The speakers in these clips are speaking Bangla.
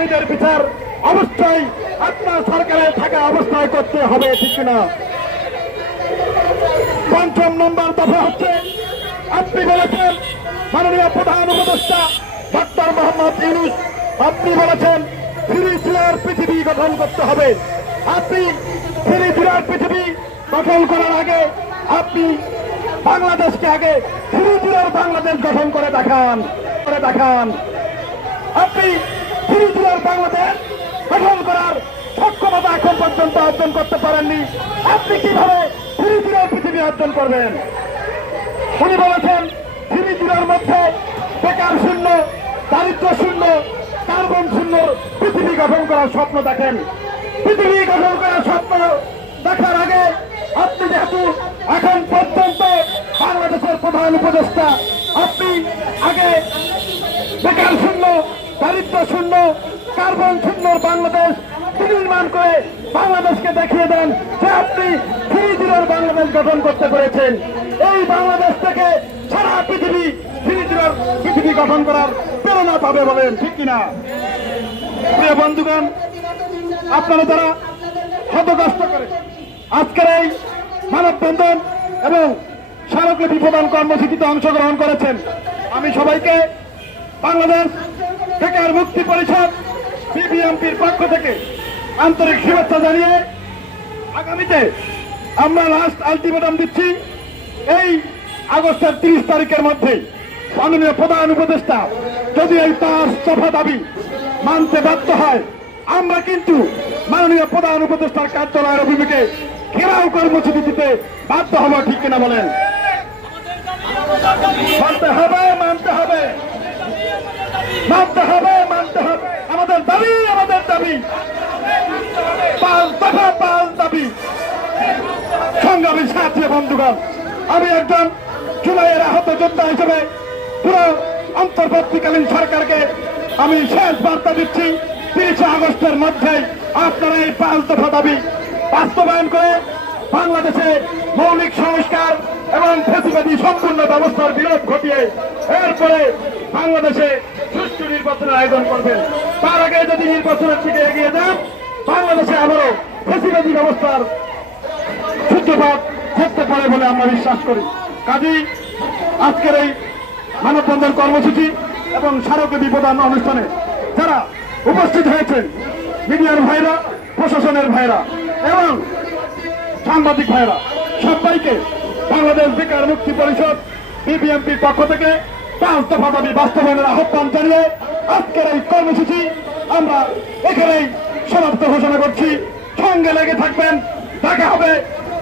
খুনিদের বিচার অবশ্যই আপনার সরকারের থাকা অবস্থায় করতে হবে, ঠিক না পঞ্চম নম্বর দফা হচ্ছে, আপনি বলেছেন, মাননীয় প্রধান উপদেষ্টা ডক্টর মোহাম্মদ ইউনুস, আপনি বলেছেন, ফ্রি জিলার পৃথিবী গঠন করতে হবে। আপনি ফ্রি জিলার পৃথিবী গঠন করার আগে, আপনি বাংলাদেশকে আগে ফিরি জিলার বাংলাদেশ গঠন করে দেখান করে দেখান। আপনি ফ্রি জিলার বাংলাদেশ গঠন করার সক্ষমতা এখন পর্যন্ত অর্জন করতে পারেননি। আপনি কীভাবে ফ্রি জিলার পৃথিবী অর্জন করবেন? উনি বলেছেন থ্রি জিরোর মধ্যে বেকার শূন্য, দারিদ্র শূন্য, কার্বন শূন্য পৃথিবী গঠন করার স্বপ্ন দেখেন। পৃথিবী গঠন করার স্বপ্ন দেখার আগে আপনি যেহেতু এখন পর্যন্ত বাংলাদেশের প্রধান উপদেষ্টা, আপনি আগে বেকার শূন্য দারিদ্র শূন্য, কার্বন শূন্য বাংলাদেশ নির্মাণ করে বাংলাদেশকে দেখিয়ে দেন যে আপনি থ্রি জিরোর বাংলাদেশ গঠন করতে পেরেছেন। এই বাংলাদেশ থেকে সারা পৃথিবী থ্রি জিরোর পৃথিবী গঠন করার প্রেরণা পাবে বলেন, ঠিক কিনা? প্রিয় বন্ধুগণ, আপনারা যারা কষ্ট করে আজকের এই মানববন্ধন এবং স্মারকলিপি প্রদান কর্মসূচিতে অংশগ্রহণ করেছেন, আমি সবাইকে বাংলাদেশ বেকার মুক্তি পরিষদ বিবিএমপির পক্ষ থেকে আন্তরিক শুভেচ্ছা জানিয়ে আগামীতে আমরা লাস্ট আলটিমেটাম দিচ্ছি। এই আগস্টের তিরিশ তারিখের মধ্যে মাননীয় প্রধান উপদেষ্টা যদি এই তার সফা দাবি মানতে বাধ্য হয়, আমরা কিন্তু মাননীয় প্রধান উপদেষ্টার কার্যালয়ের অভিমুখে ঘেরাও কর্মসূচি দিতে বাধ্য হব, ঠিক কিনা বলেন? মানতে হবে মানতে হবে। মানতে হবে মানতে হবে। আমাদের দাবি আমাদের দাবি। পাল দফা পাল দাবি। সংগ্রামী সাথী বন্ধুগণ, আমি একজন জুলাইয়ের আহত যোদ্ধা হিসেবে পুরো অন্তর্বর্তীকালীন সরকারকে আমি শেষ বার্তা দিচ্ছি। তিরিশে আগস্টের মধ্যে আপনারা এই পাঁচ দফা দাবি বাস্তবায়ন করে বাংলাদেশে মৌলিক সংস্কার এবং ফেসিবাদী সম্পূর্ণ ব্যবস্থার বিরোধ ঘটিয়ে এরপরে বাংলাদেশে নির্বাচনের আয়োজন করবেন। তার আগে যদি নির্বাচনের দিকে এগিয়ে যান, বাংলাদেশে আবারও ফেসিবাদী ব্যবস্থার সূত্রপাত ঘটতে পারে বলে আমরা বিশ্বাস করি। কাজী আজকের এই মানববন্ধন কর্মসূচি এবং স্মারকলিপি প্রদান অনুষ্ঠানে যারা উপস্থিত হয়েছেন, মিডিয়ার ভাইরা, প্রশাসনের ভাইরা এবং সাংবাদিক ভাইরা, সবাইকে বাংলাদেশ বেকার মুক্তি পরিষদ বিবিএমপির পক্ষ থেকে পাঁচ দফা দাবি বাস্তবায়নের আহ্বান জানিয়ে আজকের এই কর্মসূচি আমরা এখানেই সমাপ্ত ঘোষণা করছি। সঙ্গে লেগে থাকবেন, দেখা হবে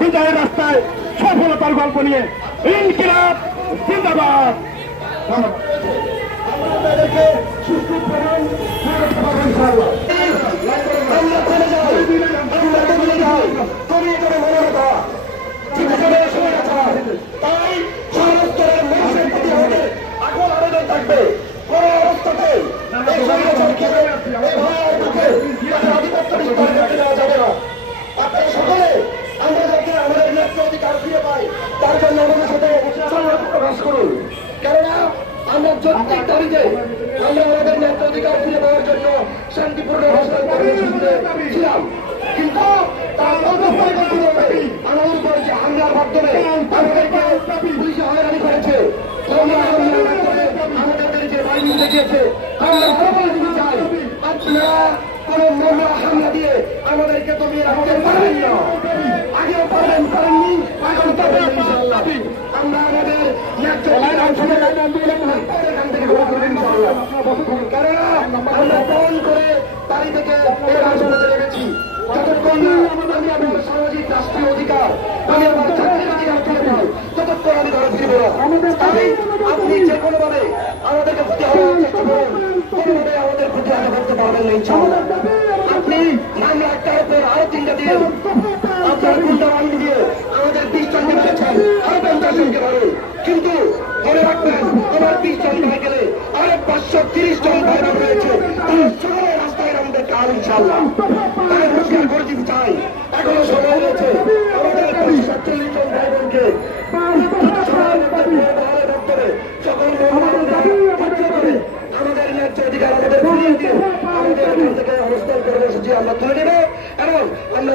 বিজয়ের রাস্তায় সফলতার গল্প নিয়ে। ইনকিলাব, জিন্দাবাদ। আমরা কর্মসূচিতে কিন্তু তার অবস্থায় আমাদের উপর যে হামলার মাধ্যমে আমাদেরকে পুলিশে হয়রানি করেছে। হামলা হামলা করে আমাদের যে বাহিনী দেখিয়েছে। আমরা সকল দিকে চাই। আপনারা কোন মৌলা হামলা দিয়ে আমাদেরকে দমিয়ে রাখতে পারেন না। আগেও পারেন পারেননি। এখন পাবেন ইনশাআল্লাহ। আমরা আমাদের ন্যায্য আন্দোলন এখান থেকে আমরা করে বাড়ি থেকে এই রাজপথে নেমেছি যতক্ষণ না আমি আমার সামাজিক রাষ্ট্রীয় অধিকার আমি আমার জাতীয় অধিকার ফিরে পাই ততক্ষণ আমি ঘরে ফিরবো না। তাই আপনি যে কোনোভাবে আমাদেরকে প্রতি হওয়ার চেষ্টা করুন। কোনোভাবে আমাদের প্রতি আঘাত করতে পারবেন না ইনশাআল্লাহ। আপনি আমরা একটার উপর আরও তিনটা দিয়ে আপনার গুন্ডা বাহিনী দিয়ে আমাদের বিশ জনকে মেরেছেন আরও পঞ্চাশ জনকে মারুন। কিন্তু মনে রাখবেন আমার বিশ জন ভাই গেলে আরও পাঁচশো তিরিশ জন ভাই রয়েছে। তারা রাস্তায় আমাদের কাল ইনশাল্লাহ তাই পরিষ্কার করে দিতে চাই এখনও সময় রয়েছে আমাদের পুলিশ সাতচল্লিশ জন ভাই বোনকে সকল আমাদের ন্যায্য অধিকার আমাদের ফিরিয়ে দিয়ে আমাদের এখান আমরা তুলে নেব এবং আমরা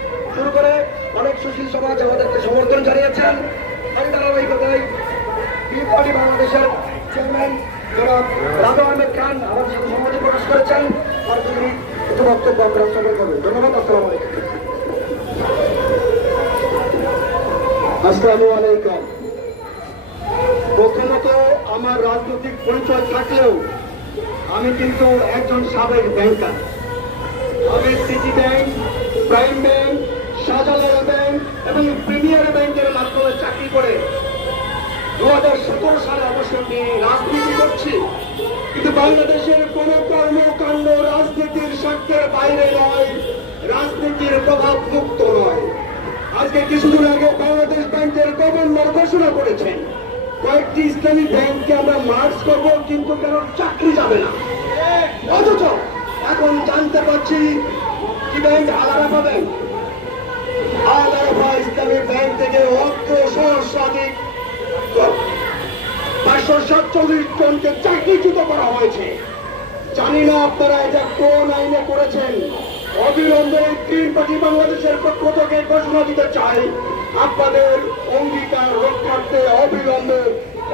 শুরু করে অনেক সুশীল সমাজ আমাদেরকে সমর্থন জানিয়েছেন। ধারাবাহিকতায় পার্টি বাংলাদেশের চেয়ারম্যান রাজা আহমেদ খান আমাদের সাথে সম্মতি প্রকাশ করেছেন। আর তিনি একটু বক্তব্য আমরা করবেন ধন্যবাদ, আসসালামু আসসালামু আলাইকুম। প্রথমত আমার রাজনৈতিক পরিচয় থাকলেও আমি কিন্তু একজন সাবেক ব্যাংকার। আমি সিটি ব্যাংক, প্রাইম ব্যাংক করে দু হাজার সতেরো সালে অবসর নিয়ে রাজনীতি করছি। কিন্তু বাংলাদেশের কোন কর্মকাণ্ড রাজনীতির স্বার্থের বাইরে নয়, রাজনীতির প্রভাব মুক্ত নয়। আজকে কিছুদিন আগে বাংলাদেশ ব্যাংকের গভর্নর ঘোষণা করেছেন, কয়েকটি ইসলামী ব্যাংককে আমরা মার্চ করব, কিন্তু কেন চাকরি যাবে না। অথচ এখন জানতে পারছি কি ব্যাংক আলাদা ব্যাংক ইসলামী ব্যাংক থেকে সহস্রাধিক পাঁচশো সাতচল্লিশ জনকে চাকরিচ্যুত করা হয়েছে। জানি না আপনারা এটা কোন আইনে করেছেন। অবিলম্বে গ্রিন পার্টি বাংলাদেশের পক্ষ থেকে ঘোষণা দিতে চাই। আপনাদের অঙ্গীকার রক্ষার্থে অবিলম্বে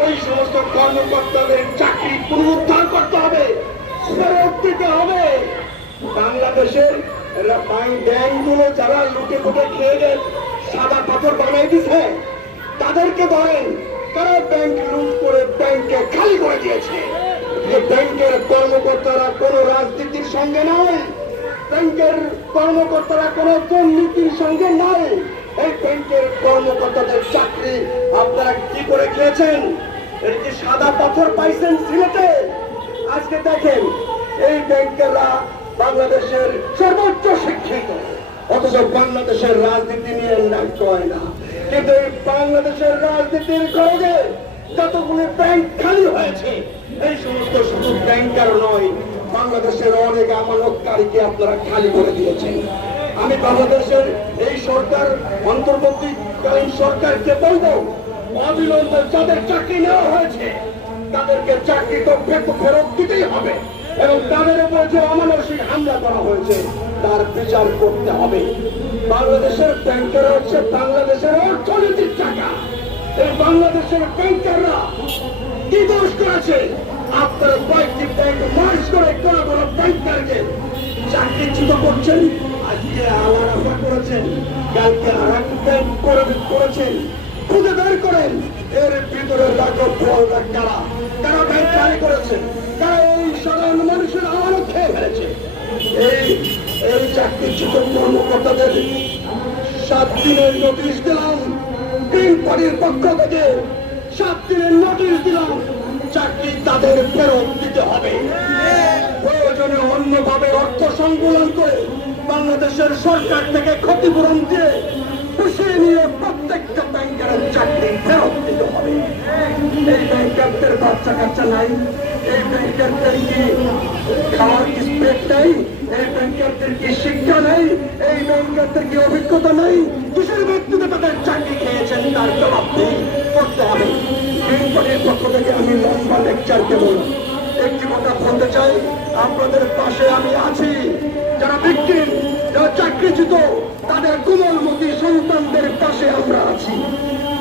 এই সমস্ত কর্মকর্তাদের চাকরি পুনরুদ্ধার করতে হবে। ফেরত দিতে হবে। বাংলাদেশের ব্যাংক- ব্যাংকগুলো যারা লুটে ফুটে খেয়ে গেছে সাদা পাথর বানাই দিছে তাদেরকে ধরেন, তারা ব্যাংক লুট করে ব্যাংকে খালি করে দিয়েছে। এই ব্যাংকের কর্মকর্তারা কোন রাজনীতির সঙ্গে নয় ব্যাংকের কর্মকর্তারা কোন দুর্নীতির সঙ্গে নয় এই ব্যাংকের কর্মকর্তাদের চাকরি আপনারা কি করে খেয়েছেন? কি সাদা পাথর পাইছেন সিলেটে। আজকে দেখেন, এই ব্যাংকেরা বাংলাদেশের সর্বোচ্চ শিক্ষিত। অথচ বাংলাদেশের রাজনীতি নিয়ে নাম করে না। কিন্তু এই বাংলাদেশের রাজনীতির কারণে যতগুলি ব্যাংক খালি হয়েছে, এই সমস্ত শুধু ব্যাংকার নয়, বাংলাদেশের অনেক আমানতকারীকে আপনারা খালি করে দিয়েছেন। আমি বাংলাদেশের এই সরকার অন্তর্বর্তীকালীন সরকারকে বলব, অবিলম্বে যাদের চাকরি নেওয়া হয়েছে, তাদেরকে চাকরি তো ফেরত দিতেই হবে। এবং তাদের উপর যে অমানসিক হামলা করা হয়েছে তার বিচার করতে হবে। বাংলাদেশের ব্যাংকের হচ্ছে বাংলাদেশের অর্থনীতির টাকা। এই বাংলাদেশের ব্যাংকাররা কি দোষ করেছে? আপনারা কয়েকটি ব্যাংক মার্চ করে কোন কোন ব্যাংকারকে চাকরিচ্যুত করছেন, আজকে আলাদা করেছেন, কালকে আর এক ব্যাংক করে করেছেন, খুঁজে বের করেন। এর ভিতরে রাখো ফলটা কারা কারা ব্যাংক করেছে, কারা এই সাধারণ মানুষের আমানত খেয়ে ফেলেছে এই এই চাকরিচ্যুত কর্মকর্তাদের সাত দিনের নোটিশ দিলাম। গ্রিন পার্টির পক্ষ থেকে সাত দিনের নোটিশ দিলাম। চাকরি তাদের ফেরত দিতে হবে। প্রয়োজনে অন্যভাবে অর্থ সংকুলন করে বাংলাদেশের সরকার থেকে ক্ষতিপূরণ দিয়ে পুষিয়ে নিয়ে প্রত্যেকটা ব্যাংকের চাকরি ফেরত দিতে হবে। এই ব্যাংকারদের বাচ্চা কাচ্চা নাই। এই ব্যাংকারদের কি খাওয়ার স্প্রেড নাই? এই শিক্ষা নাই? এই ব্যাংকারদের কি অভিজ্ঞতা নাই? কিসের ব্যক্তিতে তাদের চাকরি খেয়েছেন? তার জবাব করতে হবে। ব্যাংকের পক্ষ থেকে আমি লম্বা লেকচার দেব। একটি কথা বলতে চাই, আপনাদের পাশে আমি আছি। যারা বিক্রিম যারা চাকরিচ্যুত, তাদের কোমলমতি সন্তানদের পাশে আমরা আছি।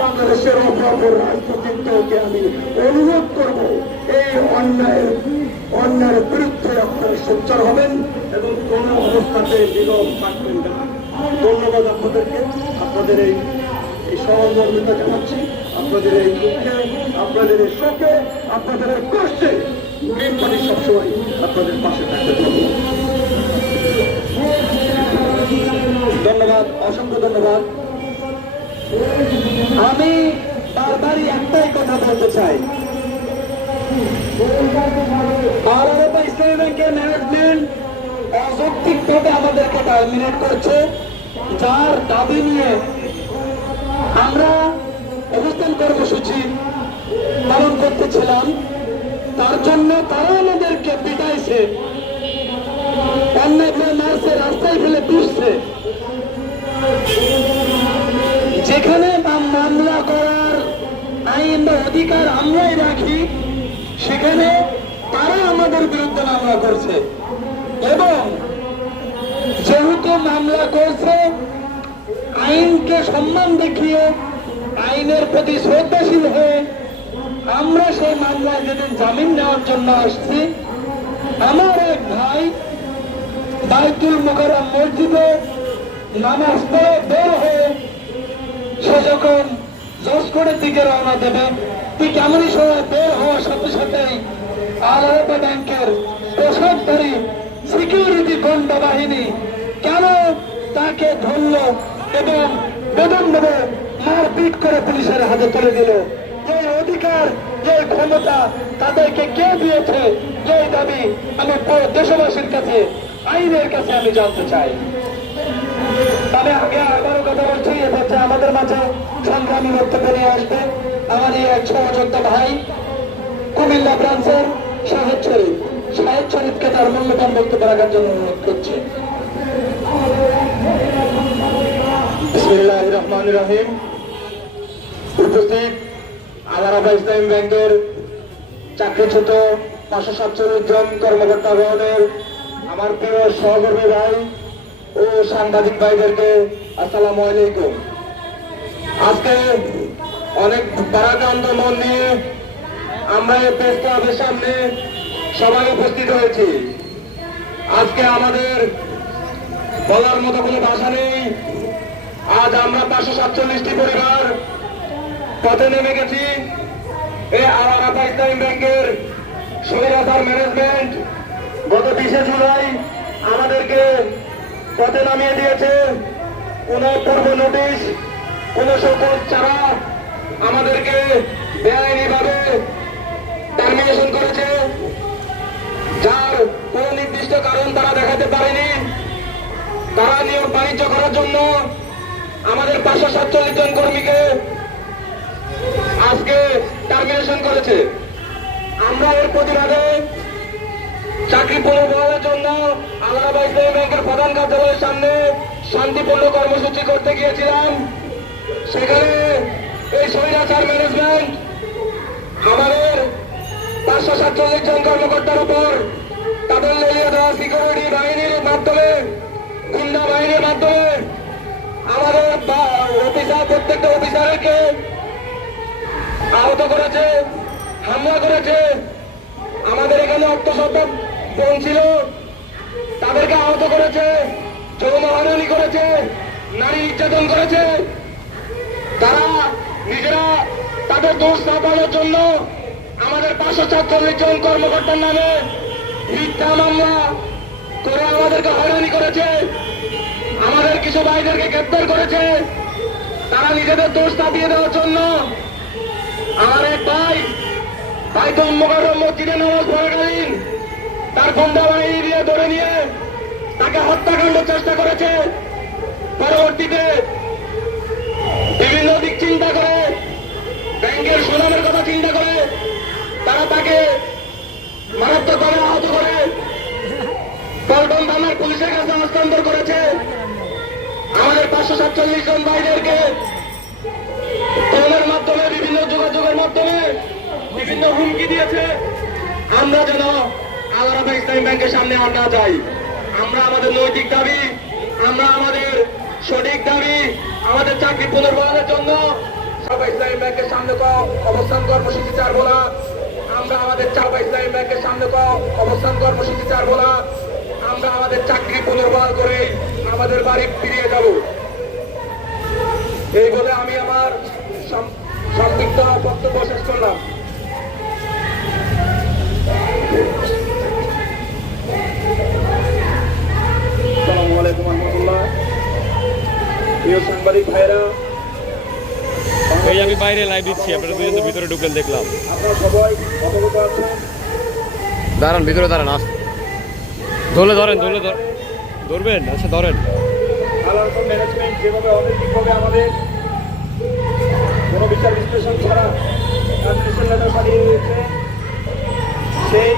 বাংলাদেশের অপরাপর রাজনৈতিক দলকে আমি অনুরোধ করব, এই অন্যায়ের অন্যায়ের বিরুদ্ধে আপনারা সোচ্চার হবেন এবং কোন অবস্থাতে বিরোধ থাকবেন না ধন্যবাদ আপনাদেরকে, আপনাদের এই এই সহমর্মিতা জানাচ্ছি, আপনাদের এই দুঃখে, আপনাদের এই শোকে, আপনাদের এই কষ্টে গ্রিন পার্টি সবসময় আপনাদের পাশে থাকতে ধন্যবাদ, অসংখ্য ধন্যবাদ। আমি বারবারই একটাই কথা বলতে চাই। আলাদা ইসলামী ব্যাংকের ম্যানেজমেন্ট অযৌক্তিকভাবে আমাদেরকে টার্মিনেট করেছে, যার দাবি নিয়ে আমরা অবস্থান কর্মসূচি পালন করতেছিলাম। তার জন্য তারা আমাদেরকে পিটাইছে, অন্যায় মারছে, রাস্তায় ফেলে পিসছে যেখানে মাম- মামলা করার আইন বা অধিকার আমরাই রাখি সেখানে তারা আমাদের বিরুদ্ধে মামলা করছে। এবং যেহেতু মামলা করছে, আইনকে সম্মান দেখিয়ে, আইনের প্রতি শ্রদ্ধাশীল হয়ে আমরা সেই মামলায় যেদিন জামিন নেওয়ার জন্য আসছি, আমার এক ভাই বাইতুল মোকারম মসজিদে নামাজ পড়ে বের হয়ে সে যখন লস্করের দিকে রওনা দেবে ঠিক এমনই সময় বের হওয়ার সাথে সাথেই আলাদা ব্যাংকের পোশাকধারী সিকিউরিটি গোয়েন্দা বাহিনী কেন তাকে ধরল এবং বেতন দেবে মারপিট করে পুলিশের হাতে তুলে দিল? এই অধিকার এই ক্ষমতা তাদেরকে কে দিয়েছে? এই দাবি আমি দেশবাসীর কাছে, আইনের কাছে আমি জানতে চাই। তবে আগে আবারও কথা বলছি এ হচ্ছে আমাদের মাঝে সংগ্রামী বক্তব্য নিয়ে আসবে। এই এক সহযোদ্ধা ভাই, কুমিল্লা ব্রাঞ্চের শাহেদ শরীফ। শাহেদ শরীফকে তার মূল্যবান বক্তব্য রাখার জন্য অনুরোধ করছি। বিসমিল্লাহির রহমানির রহিম। উপস্থিত আলারাবা ইসলামী ব্যাংকের চাকরিচ্যুত পাঁচশো সাতচল্লিশ জন কর্মকর্তা মহোদয়ের আমার প্রিয় সহকর্মী ভাই ও সাংবাদিক ভাইদেরকে আসসালামু আলাইকুম। আজকে অনেক পারাক্রান্ত মন নিয়ে আমরা এই প্রেস ক্লাবের সামনে সবাই উপস্থিত হয়েছি। আজকে আমাদের বলার মতো কোনো ভাষা নেই। আজ আমরা পাঁচশো সাতচল্লিশটি পরিবার পথে নেমে গেছি। এই আলারাপা ইসলামী ব্যাংকের সুবিধাধার ম্যানেজমেন্ট গত বিশে জুলাই আমাদেরকে পথে নামিয়ে দিয়েছে। কোন পূর্ব নোটিশ কোন সকল ছাড়া বেআইনিভাবে টার্মিনেশন করেছে। যার কোন নির্দিষ্ট কারণ তারা দেখাতে পারেনি। তারা নিয়োগ বাণিজ্য করার জন্য আমাদের পাঁচশো সাতচল্লিশ জন কর্মীকে আজকে টার্মিনেশন করেছে। আমরা এর প্রতিবাদে চাকরি পুনর্বহালের জন্য আলাদা ইসলামী ব্যাংকের প্রধান কার্যালয়ের সামনে শান্তিপূর্ণ কর্মসূচি করতে গিয়েছিলাম। সেখানে ম্যানেজমেন্ট আমাদের পাঁচশো সাতচল্লিশ জন কর্মকর্তার উপর তাদের লেলিয়ে দেওয়া সিকিউরিটি বাহিনীর মাধ্যমে, গুন্ডা বাহিনীর মাধ্যমে আমাদের অফিসার প্রত্যেকটা অফিসারকে আহত করেছে, হামলা করেছে। আমাদের এখানে অর্থসত্ত্ব বোন ছিল, তাদেরকে আহত করেছে যৌন করেছে, নারী নির্যাতন করেছে। তারা নিজেরা তাদের দোষ না পাওয়ার জন্য আমাদের পাঁচশো সাতচল্লিশ জন কর্মকর্তার নামে মিথ্যা মামলা করে আমাদেরকে হয়রানি করেছে। আমাদের কিছু ভাইদেরকে গ্রেপ্তার করেছে। তারা নিজেদের দোষ চাপিয়ে দেওয়ার জন্য আমার এক ভাই ভাই তো মোকারম মসজিদে নামাজ পড়াকালীন, তার গুন্ডা বাহিনী দিয়ে ধরে নিয়ে তাকে হত্যাকাণ্ডের চেষ্টা করেছে। পরবর্তীতে মারাত্মকভাবে আহত করে। পল্টন থানার পুলিশের কাছে হস্তান্তর করেছে। আমাদের পাঁচশো সাতচল্লিশ জন ভাইদেরকে ফোনের মাধ্যমে, বিভিন্ন যোগাযোগের মাধ্যমে বিভিন্ন হুমকি দিয়েছে। আমরা যেন আলাদা ইসলামী ব্যাংকের সামনে আর না যাই। আমরা আমাদের নৈতিক দাবি, আমরা আমাদের সঠিক দাবি, আমাদের চাকরি পুনর্বহালের জন্য চাপা ইসলামী ব্যাংকের সামনে অবস্থান কর্মসূচি চারবো না। আমরা আমাদের চাপা ইসলামী ব্যাংকের সামনে অবস্থান কর্মসূচি চার বলা আমরা আমাদের চাকরি পুনর্বহাল করে আমাদের বাড়ি ফিরিয়ে যাব। এই বলে আমি আমার সম- সংক্ষিপ্ত বক্তব্য শেষ করলাম। প্রিয় সাংবাদিক ভাইরা আমি বাইরে লাইভ দিচ্ছি আপনারা দুজন ভিতরে ঢুকলেন দেখলাম। দাঁড়ান ভিতরে দাঁড়ান আস। ধরলে ধরেন ধরলে ধরবেন? আচ্ছা ধরেন। ম্যানেজমেন্ট যেভাবে আমাদের কোনো বিচার বিশ্লেষণ ছাড়া সেই